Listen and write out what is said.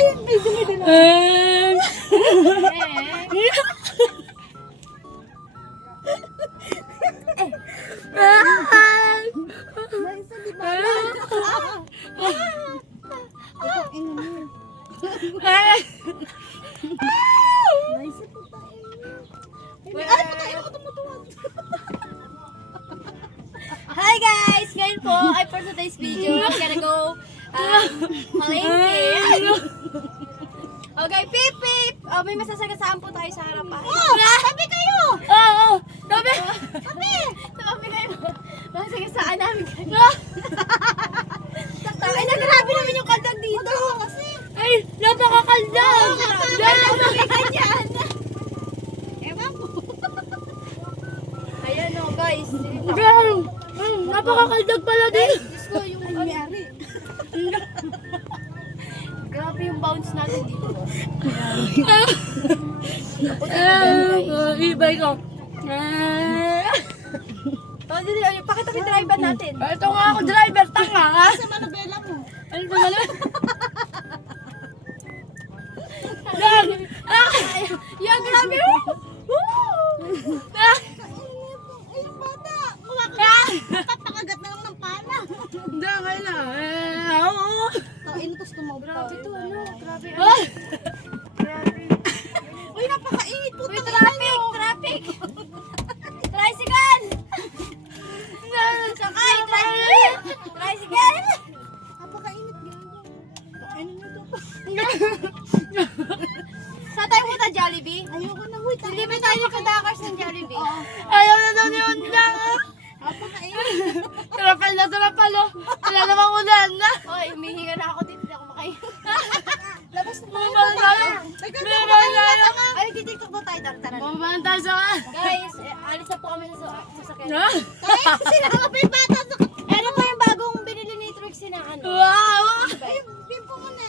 Ay, may dumi-dumi. Naisa, di ba? Naisa po tayo. Ay, patayin ako tumutuwag. Hi guys! Ngayon po, ay for today's video, I'm gonna go palengke. Okay, pip pip! Oh, may masasagasaan po tayo sa harapan. Sabi kayo! Oo! Sabi! Sabi! Sabi kayo! Masasagasaan namin kayo. Ay, grabe naman yung kaldag dito. Kasi, Ay, napakakaldag! Dahil ang mga ganyan. ewan ko. Ayan o guys. Napakakaldag pala din. Diyos ko, yung Ay, may-ari. grabe yung bounce natin dito. Ibay ko. Oh, dili, pakita yung driver natin. Ito nga ako, driver, tanga ha. Sa manabela mo. Ano ba naman? Yan! Yan, grabe mo! Ay, yung bata. Papakagat na lang ng pala. Hindi, okay lang. Oo. Intos tumaw. Grabe to, ano? Grabe, Ay! Uy, napakainit po. Uy, traffic! Traffic! Tricycle! Sakay! Tricycle! Tricycle! Napakainit gago. Ano nyo to? Saan tayo punta, Jollibee? Ayoko na, huy. Hindi ba tayo kadakars ng Jollibee? Ayaw na daw ni Undang. Napakainit. Trapal na trapal oh. Wala namang ulan na. Hoy, humihinga na ako dito. Hindi ako makain. Labas na tayo. Bumabaan tayo. Bumabaan tayo. Ay, nagtitiktok na tayo. Tara. Bumabaan tayo sa Guys, alis na po kami sa sasakyan. Ha? Ay, sinama pa yung bata sa Ano po yung bagong binili ni Trixie na ano? Wow! Ay, bimpo mo na.